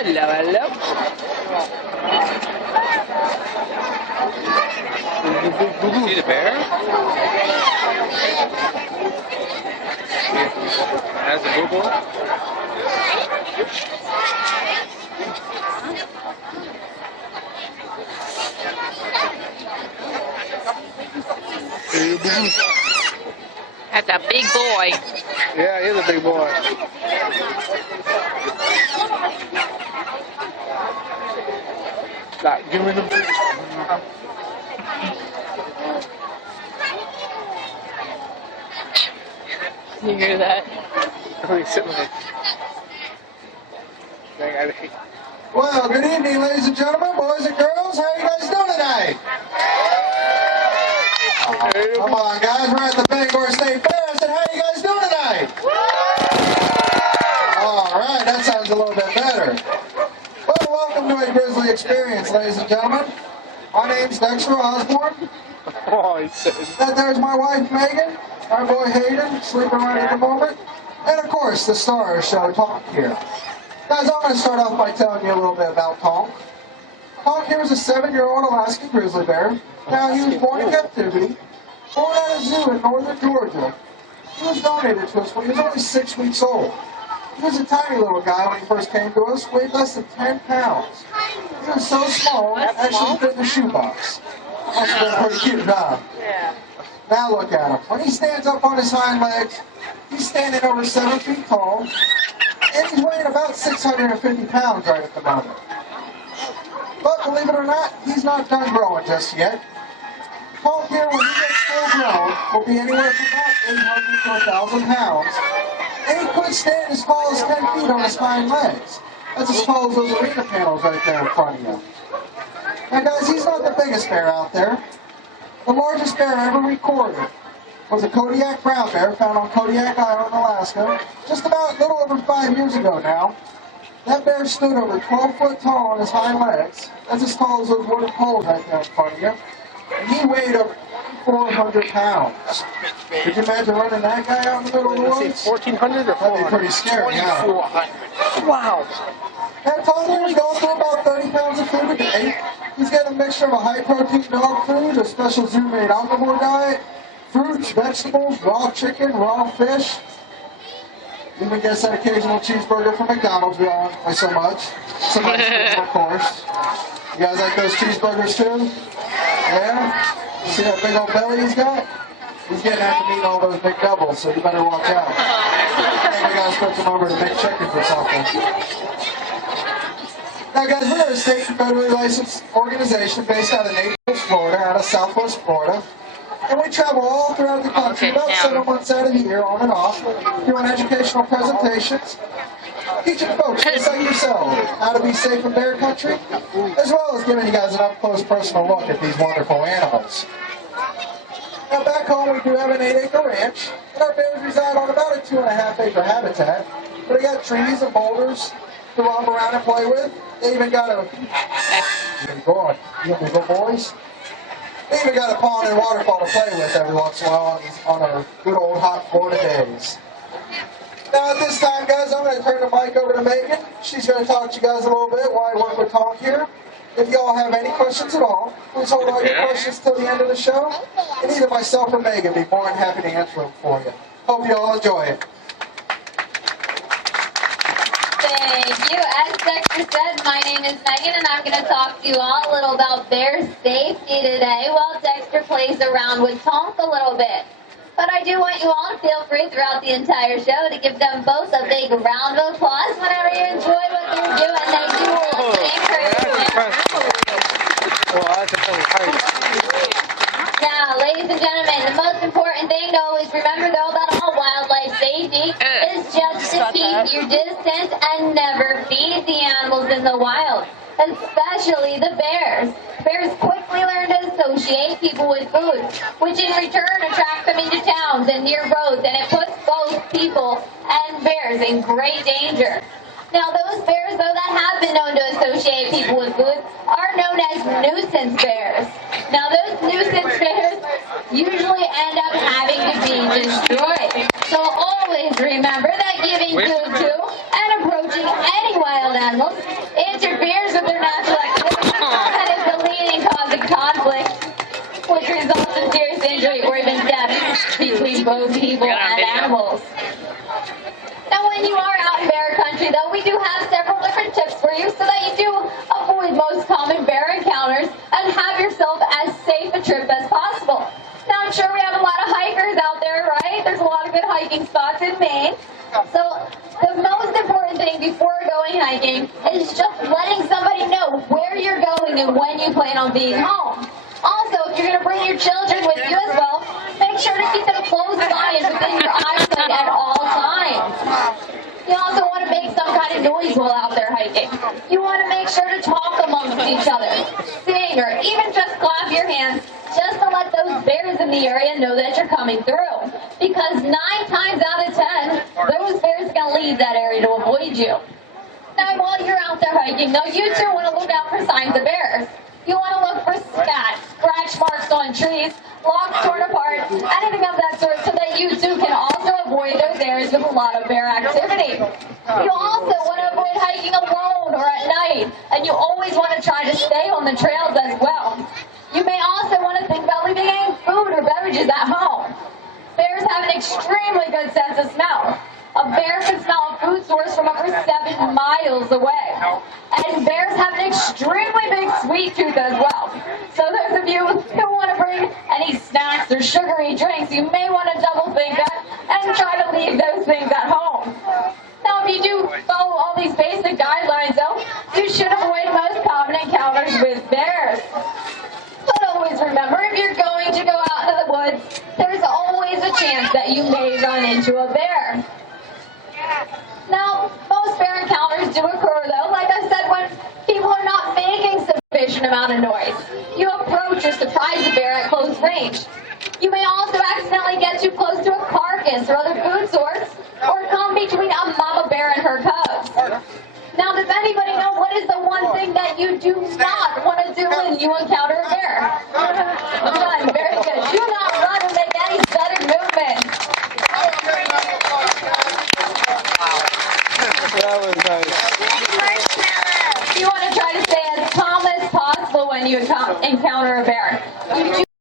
Hello, hello. See the bear? That's a boo-boo. That's a big boy. Yeah, he's a big boy. Like, give me the... You hear that? He's sitting like... Well, good evening, ladies and gentlemen, boys and girls. How are you guys doing tonight? Come on, guys. We're at the Bangor State Fair. I said, how are you guys doing tonight? All right, that sounds a little bit better. Well, welcome to a Grizzly Experience, ladies and gentlemen. My name's Dexter Osborne. Oh, he's sitting... That there's my wife, Megan. Our boy, Hayden, sleeping right at the moment. And, of course, the star of the show, Tonk here. Guys, I'm going to start off by telling you a little bit about Tonk. Tonk here is a 7-year-old Alaskan grizzly bear. Now, he was born in captivity, born at a zoo in northern Georgia. He was donated to us when he was only 6 weeks old. He was a tiny little guy when he first came to us, weighed less than 10 pounds. He was so small, it actually fit in a shoebox. Must have been pretty cute, huh? Yeah. Now look at him. When he stands up on his hind legs, he's standing over 7 feet tall, and he's weighing about 650 pounds right at the moment. But believe it or not, he's not done growing just yet. Tonk here, when he gets full grown, will be anywhere from about 800 to 1,000 pounds, and he could stand as tall as 10 feet on his hind legs. That's as tall as those arena panels right there in front of you. Now guys, he's not the biggest bear out there. The largest bear ever recorded was a Kodiak brown bear found on Kodiak Island, Alaska, just about a little over 5 years ago now. That bear stood over 12 foot tall on his hind legs. That's as tall as those wooden poles right there in front of you. And he weighed over 2,400 pounds. Could you imagine running that guy out in the middle of the Let's woods? see, 1,400 or 400? That'd be pretty scary, yeah. 2,400. Wow. And Tonk here is going through about 30 pounds of food a day. He's getting a mixture of a high-protein dog food, a special zoo-made omnivore diet, fruits, vegetables, raw chicken, raw fish. Even gets that occasional cheeseburger from McDonald's, we all enjoy so much. Some ice cream, of course. You guys like those cheeseburgers too? Yeah? You see that big old belly he's got? He's getting after eating all those big doubles, so you better watch out. We gotta switch him over to McChicken for something. Now guys, we're a state and federally licensed organization based out of Naples, Florida, out of Southwest Florida. And we travel all throughout the country, about 7 months out of the year, on and off, doing educational presentations, teaching folks just like yourself how to be safe in bear country, as well as giving you guys an up-close personal look at these wonderful animals. Now back home we do have an 8-acre ranch, and our bears reside on about a 2.5-acre habitat. We got trees and boulders to romp around and play with. They even got a... Go on, you want me to go, boys? They even got a pond and waterfall to play with every once in a while on our good old hot Florida days. Now at this time, guys, I'm going to turn the mic over to Megan. She's going to talk to you guys a little bit while I work with Tonk here. If y'all have any questions at all, please hold all your questions till the end of the show, and either myself or Megan will be more than happy to answer them for you. Hope you all enjoy it. Thank you. As Dexter said, my name is Megan, and I'm going to talk to you all a little about bear safety today while Dexter plays around with Tonk a little bit. But I do want you all to feel free throughout the entire show to give them both a big round of applause whenever you enjoy what they're doing. They do want the encouragement. Now, ladies and gentlemen, the most important thing to always remember, though, about all wildlife safety is just to keep your distance and never feed the animals in the wild, especially the bears. Bears quickly learn to associate people with food, which in return attracts them into towns and near roads, and it puts both people and bears in great danger. Now, those bears, though, that have been known to associate people with food are known as nuisance bears. Now, those nuisance bears usually end up having to be destroyed. So always remember that giving food to and approaching any wild animals So the most important thing before going hiking is just letting somebody know where you're going and when you plan on being home. Also, if you're going to bring your children with you as well, make sure to keep them close by and within your eyesight at all times. You also want to make some kind of noise while out there hiking. You want to make sure to talk amongst each other, sing, or even just clap your hands just to let those bears in the area know that you're coming through. Because 9 times out of 10, those bears are going to leave that area to avoid you. Now, while you're out there hiking, though, you too want to look out for signs of bears. You want to look for scat, scratch marks on trees, logs torn apart, anything of that sort, so that you too can also avoid those areas with a lot of bear activity. You also want to avoid hiking alone or at night, and you always want to try to stay on the trails as well. You may also want to think about leaving any food or beverages at home. Bears have an extremely good sense of smell. A bear can smell a food source from over 7 miles away. And bears have an extremely big sweet tooth as well. So those of you who want to bring any snacks or sugary drinks, you may want to double think that and try to leave those things at home. Now, if you do follow all these basic guidelines, though, you should avoid most common encounters with bears. But always remember, if you're going to go out into the woods, there's always a chance that you may run into a bear. Now, most bear encounters do occur, though, like I said, when people are not making sufficient amount of noise. You approach or surprise a bear at close range. You may also accidentally get too close to a carcass or other food source, or come between a mama bear and her cubs. Now, does anybody know what is the one thing that you do not want to do when you encounter a bear? Run. Very good. Do not run or make any sudden movements. That was nice. You want to try to stay as calm as possible when you encounter a bear.